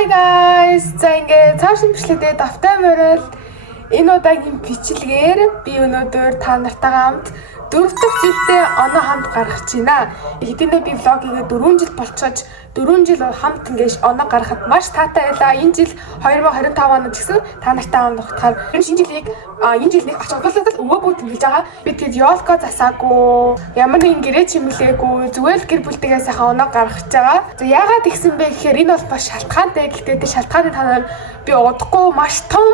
Hi guys! За ингээд цаашин бичлэгдээ давтай морил энэ удаагийн бичлэгээр би өнөөдөр та нартайгаа хамт 4 дахь жилдээ оноо хамт гаргаж байна. Хэдийнэ би влогигээ 4 жил болцоож 4 жил хамт ингэж оноо гаргахад маш таатай байлаа. Энэ жил 2025 онд ч гэсэн та нартай хамт ухтахаар энэ шинэ жилийг энэ жил нэг ач холбогдол өвөө бүгд тэмдэглэж байгаа. Би тэгээд ёолко засаагүй, ямар нэгэн гэрээ чимэглээгүй, зүгээр л гэр бүлтэйгээ сайхан оноо гаргаж байгаа. За яагаад тэгсэн бэ гэхээр энэ бол бас шалтгаантай. Гэхдээ тэр шалтгааны танаар би удахгүй маш том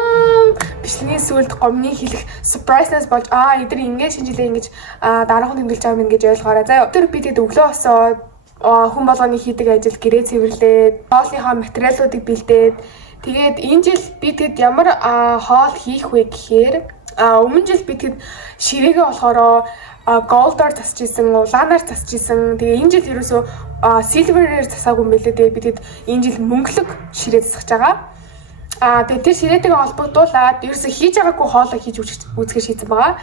бичлэгийн сүлд гомны хэлэх surprise-наас болж эдгээр ингэ шинэ жилээ ингэж дараахан тэмдэглэж байгаа юм гэж ойлгоорой. За өдөр би тэгээд өглөө босоод хүн болгоны хийдэг ажил гэрээ цэвэрлээд, хоолныхоо материалуудыг бэлдээд тэгээд энэ жил би тэгэд ямар хоол хийх вэ гэхээр өмнө жил би тэгэд ширээгээ болохоор голдоор засаж исэн, улаанаар засаж исэн. Тэгээ энэ жил ерөөсөө силверээр засаагүй юм байлээ. Тэгээ би тэгэд энэ жил мөнгөлөг ширээ засаж байгаа. Тэгээ тэр ширээтэйгээ холбогдуулаад ерөөсөө хийж байгаагүй хоолоо хийж үзэхээр шийдсэн байгаа.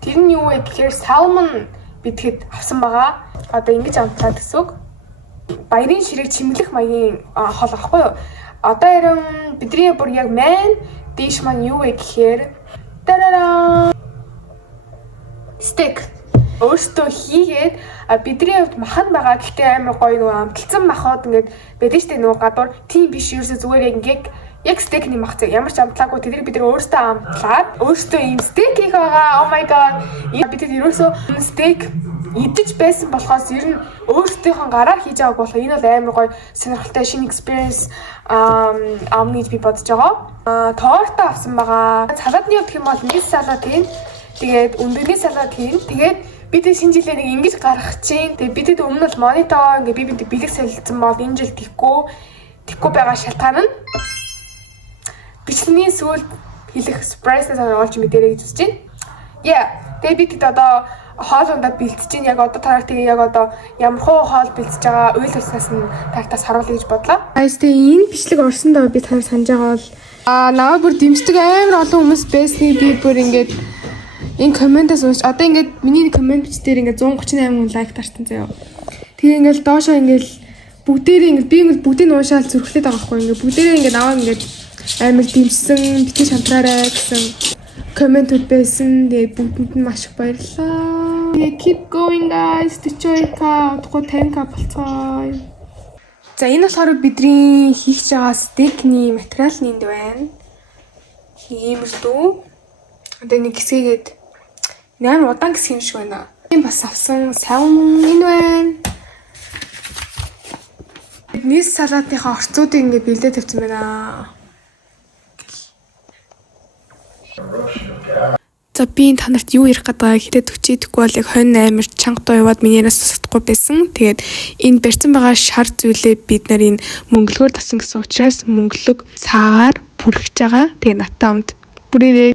Тэр нь юу вэ гэхээр salmon би тэгэд авсан байгаа. Одоо ингэж амтлаа гэсэн үг. Баярын ширээг чимэглэх маягийн хоол авахгүй юу? Одоо ярим бидний бүр яг main dish маань юу вэ гэхээр стейк өөртөө хийгээд бидний хувьд махан байгаа. Гэхдээ амар гоё нөгөө амталцсан махад ингээд байдаг штэ нөгөө гадуур тийм биш ерөөсөө зүгээр яг стейкний мах зэрэг ямар ч амтлаагүй тэднийг бид өөртөө амтлаад өөртөө ийм стейк хийх байгаа. Oh my god. Бид ерөөсөө стейк идэж байсан болохоос ер нь өөртөөхөө гараар хийж байгааг болох энэ бол амар гоё сонирхолтой шинэ experience амны гэж би бодож байгаа. Торт авсан байгаа. Салаадны хувьд хэм бол нэг салаад хийн. Тэгээд өндөгний салаад хийн. Тэгээд бид шинэ жилээ нэг ингэж гаргах чинь. Тэгээд бидэд өмнө бол монитор ингээ би бэлэг солилцсон бол энэ жил тэхгүй байгаа шалтгаан нь бичлэгийн сүүлд хэлэх surprise-наас олж мэдэрэй гэж үзэж байна. Тэгээд бид одоо хоолундаа бэлтэж чинь яг одоо тараар тэгээ яг одоо ямар хуу хоол бэлтэж байгаа үйл явцаас нь тартаас харуулъя гэж бодлоо. Тэгээ энэ бичлэг орсондоо би танаар санаж байгаа бол наваа бүр дэмждэг амар олон хүмүүс байсныг би бүр ингээд энэ комментээс унш одоо ингээд миний коммент бич дээр ингээд 138 хүн лайк тарсан заяа. Тэгээ ингээд доошоо ингээд бүгдээрээ ингээд би ингээд бүгдийг нь уушаал зүрхлээд байгаа хгүй ингээд бүгдээрээ ингээд наваа ингээд амар дэмжсэн битгий шантраарай гэсэн комментүүд байсан. Тэгээ бүгдэнд нь маш их баярлалаа. Keep going guys. 42k удахгүй 50k болцгоо. За энэ болохоор бидний хийх байгаа стейкний материал нь энд байна. Ийм л дүү. Одоо нэг хэсгээд 8 удаан хэсэг юм шиг байна. Энэ бас авсан salmon энэ байна. Нийс салаатынхаа орцуудыг ингээд бэлдээ тавьсан байна. За би та нарт юу ярих гэдэг хэдэд өчийдэхгүй бол яг 28 чанга доо яваад минийнээс тусахгүй байсан. Тэгээд энэ барьсан байгаа шар зүйлээ бид нар энэ мөнгөлгөөр тасан гэсэн учраас мөнгөлөг цаагаар бүрхэж байгаа. Тэгээд натаа хамт бүрээрээ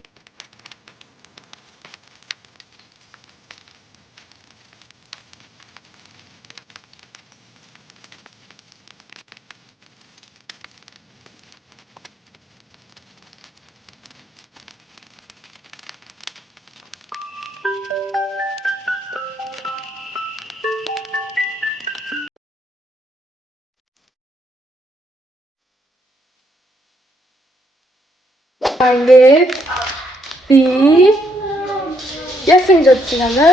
ингээд би яасан гэж байна.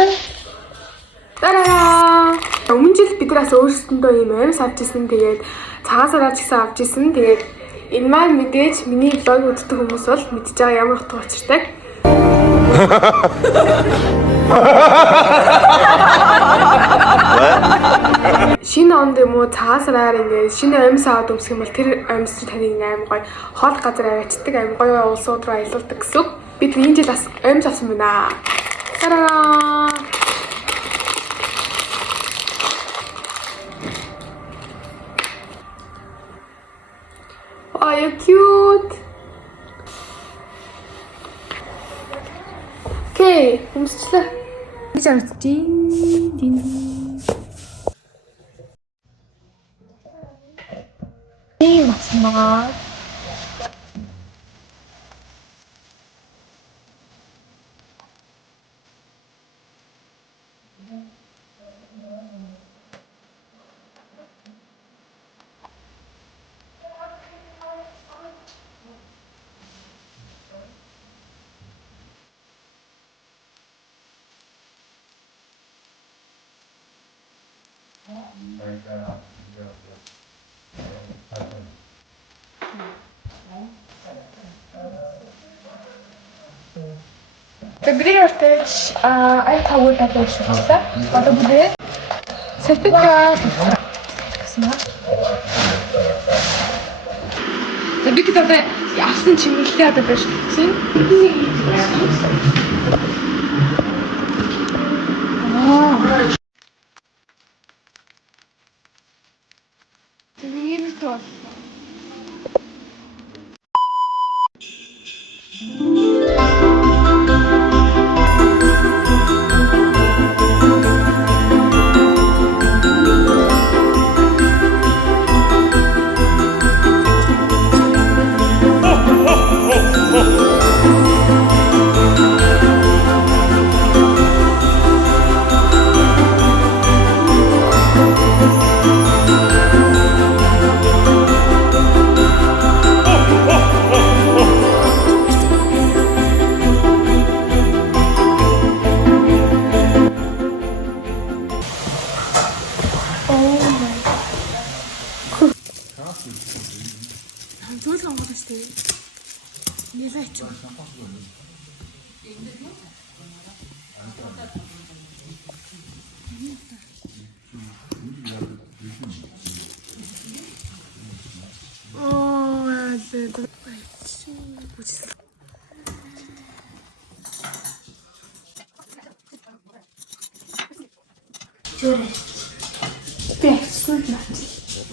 Тараа. Өмнө жил биднээс өөрсдөндөө юм авс авч ирсэн. Тэгээд цагаасаараа ч гэсэн авч ирсэн. Тэгээд энэ маань мэдээж миний влог үздэг хүмүүс бол мэдж байгаа ямар утга учиртай. донд юм уу цаасраар ингээд шинэ амьс аваад өмсөх юм бол тэр амьс чинь таны аим гоё хоол газар аваачдаг аим гоё улсууд руу аялуулдаг гэсэн. Бид энэ жил бас амьс авсан байна. Тараа. Oh, you're cute. Okay, өмсчлээ. Гэж дин. Ийм асмаа. The video stage, I covered that issue. What about it? Certificate. The big data, яасан чимэглэлээ одоо биш.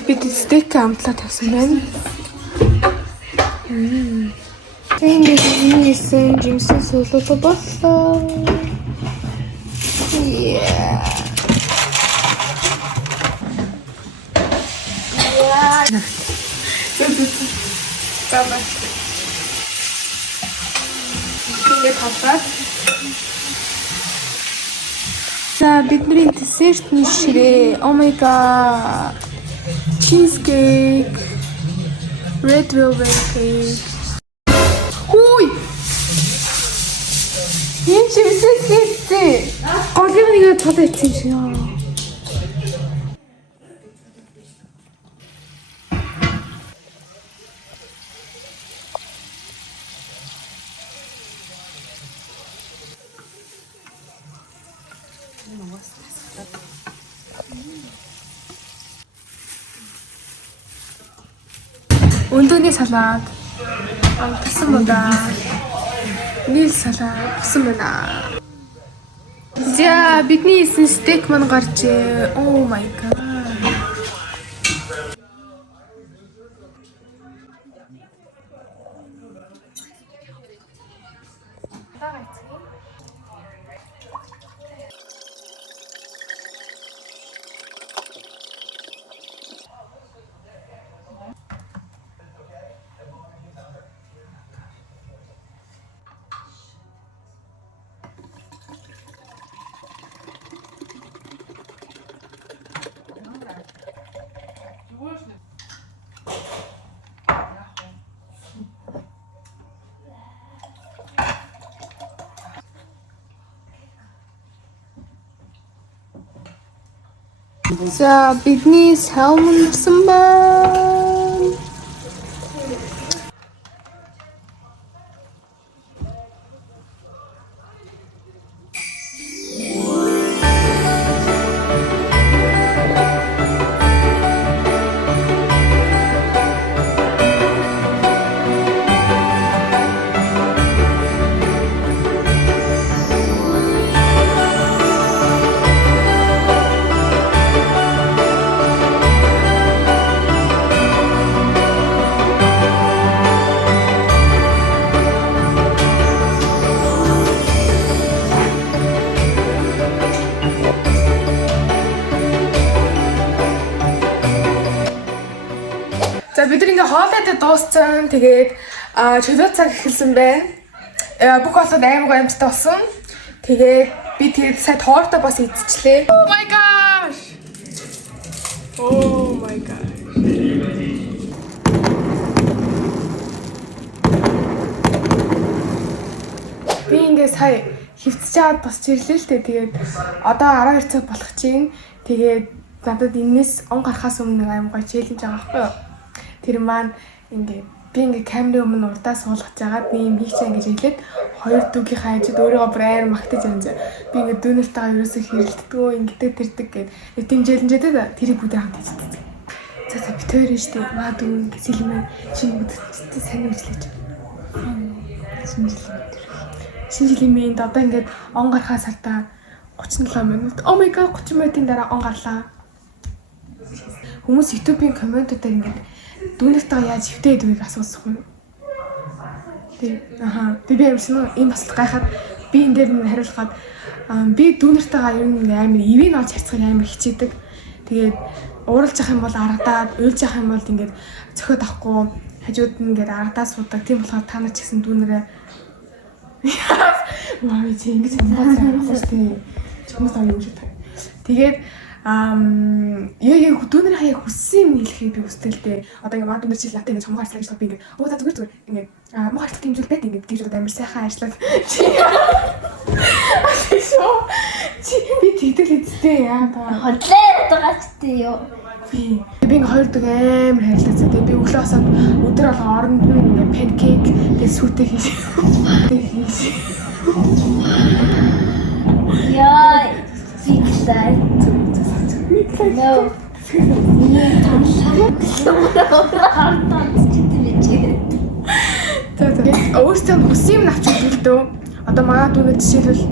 Бид стейк амтлаа тавьсан байна. Тэгээд ийсэн жимсэн суулуулаа боллоо. Yeah. Баба. Тэгээд хаваад. За бидний десертний ширээ. Oh my god. Cheesecake. Red velvet cake. Hui! Ийм cheesecake. Голын нэг цолоо хийсэн юм шиг. Өндөөний салаад амтсан байна. Нийл салаад авсан байна. За бидний хийсэн стейк маань гарчээ. Oh my god. За бидний салмон авсан байна. За бид ингээ хоолойдоо дууссан. Тэгээд чөлөө цаг эхэлсэн байна. Бүх болоод амар гоё амттай болсон. Тэгээд би тэгээд сая тоортой бас идчихлээ. Oh my gosh. Oh my god. Би ингээ сая хөвцөж аваад босч ирлээ л дээ. Тэгээд одоо 12 цаг болох чинь. Тэгээд надад энэс он гарахаас өмнө аим гоё челленж байгаа байхгүй юу? Тэр маань ингээ би ингээ камерын өмнө урдаа суулгаж байгаад би юм хийх чам гэж хэлээд хоёр дүүгийнхаа хажууд өөрийгөө бүр амар магтаж байна. Би ингээ дүүнэртэйгээ ерөөсөө хэрэлддэггүй ингээ тэрдэг гээд тийм челленжэд тэрийг бүгд хамт хийдэг. За би тэр штэ маа дүүн сэлмэн шинэ бүдтэй сайн үжлэж. Шинэ жилийн мэнд одоо ингээд он гарахаас хартаа 37 минут. Oh my god 30 минутын дараа он гарлаа. Хүмүүс YouTube-ийн комментуудаар ингээд дүүнэртэйгээ яаж хөвтэй гэдгийг асуусах юм. Би юмсан юм бас гайхаад би энэ дээр нь хариулахад би дүүнэртэйгээ ер нь амар ивэн олж харьцахыг амар хичээдэг. Тэгээд ууралж явах юм бол аргадаад, уйлж явах юм бол ингээд зөхиод авахгүй хажууд нь ингээд аргадаа суудаг. Тийм болохоор та нар ч гэсэн дүүнэрээ Вау чи ингэж хэлсэн шүү дээ. Чамаас аяа гэж байна. Тэгээд яг дүүнэр хаяа хүссэн юм хэлэхийг би хүсдэг л дээ. Одоо ингээ маа дүүнэр чи латэ гэж хамгаарчлаа гэж би ингээ өөдөө зүгээр ингээ маа хальт хэмжүүл байт ингээ гэж амар сайхан ажиллаад. Чи би тэгдэг л үстэй яа та. Хотлоо байгаа ч тий юу. Би ингээ хоёр дэг амар хайрлаа. Тэгээд би өглөө босоод өдөр болго оронд нь ингээ панкейк тэгээд сүтээ хийж. Яа, фиксай. No. Өөртөө хүссэн юм авч үзэлдөө. Одоо манай дүүнээ жишээлбэл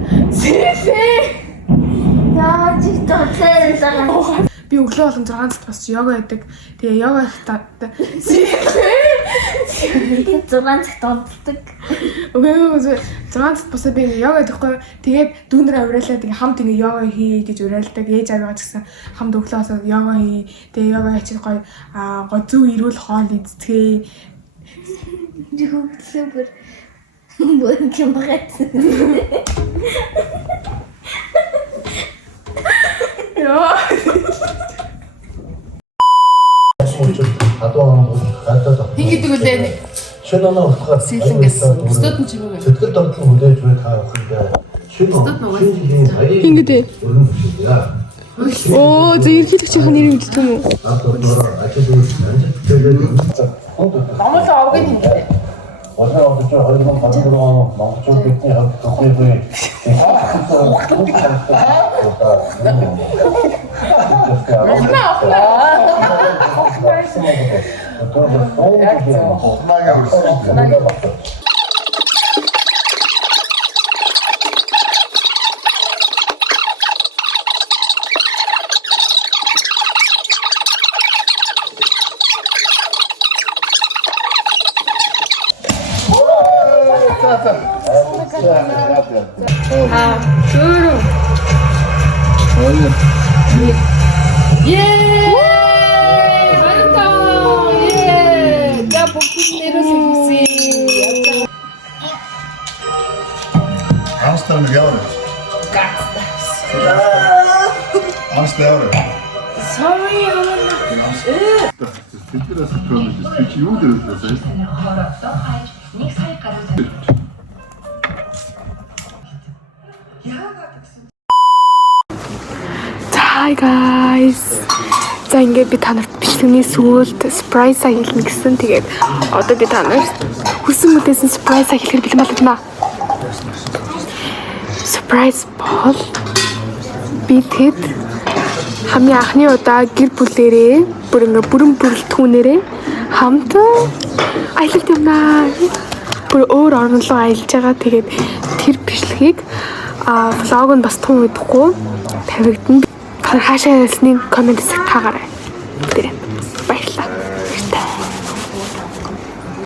Яа, чи тооцоо. би өглөө болгон 6 цагт босч йога хийдэг. Тэгээ йога хийхдээ 6 цагт онцдог. Үгүй 6 цагт босоо би йога хийхгүй. Тэгээд дүүнэр авиралаа тэгээ хамт ингээ йога хий гэж уриалдаг. Ээж аваагаа ч гэсэн хамт өглөө босоод йога хий. Тэгээ йога хийчих гоё зөв эрүүл хоол идцгээ. Жигүүдлээ бүр мөн юм багт. Яа. Ингэдэг үлээ. Шинэ оноо болоход сэлэнгээс өстөд нь чимээ. сэтгэл дордлон хүлээж буй та бүхэнд шинэ Ингэдэг. Оо зөв ерхийлэгчийн нэрийг мэддэг юм уу? Намайг авах юм дээ. Орой одож 2014 он монголчууд бидний хувьд тохиолдсон буй Шүрүү. Yay! Welcome! Yay! Я бүгдээрээ хэлсэн. Aanstaan met jou. Aanstaan. Sorry, Fikir dat het gewoon is. Fikir hoe dat is. Hi guys. За ингээд би та нарт бичлэгний сүүлд surprise хийлнэ гэсэн. Тэгээд одоо би та нарт хүссэн мөдөөсөн surprise хийхээр бэлэн болно. Surprise бол би тэгэд хамгийн анхны удаа гэр бүлээрээ бүр ингээд бүрэн бүрэлдэхүүнээрээ хамт аялалд явнаа. Бүр өөр орн руу аялж байгаа. Тэгээд тэр бичлэгийг влог нь бас тун удахгүй тавигдана. Хаашаа ялсныг комент хэсэгт таагаарай.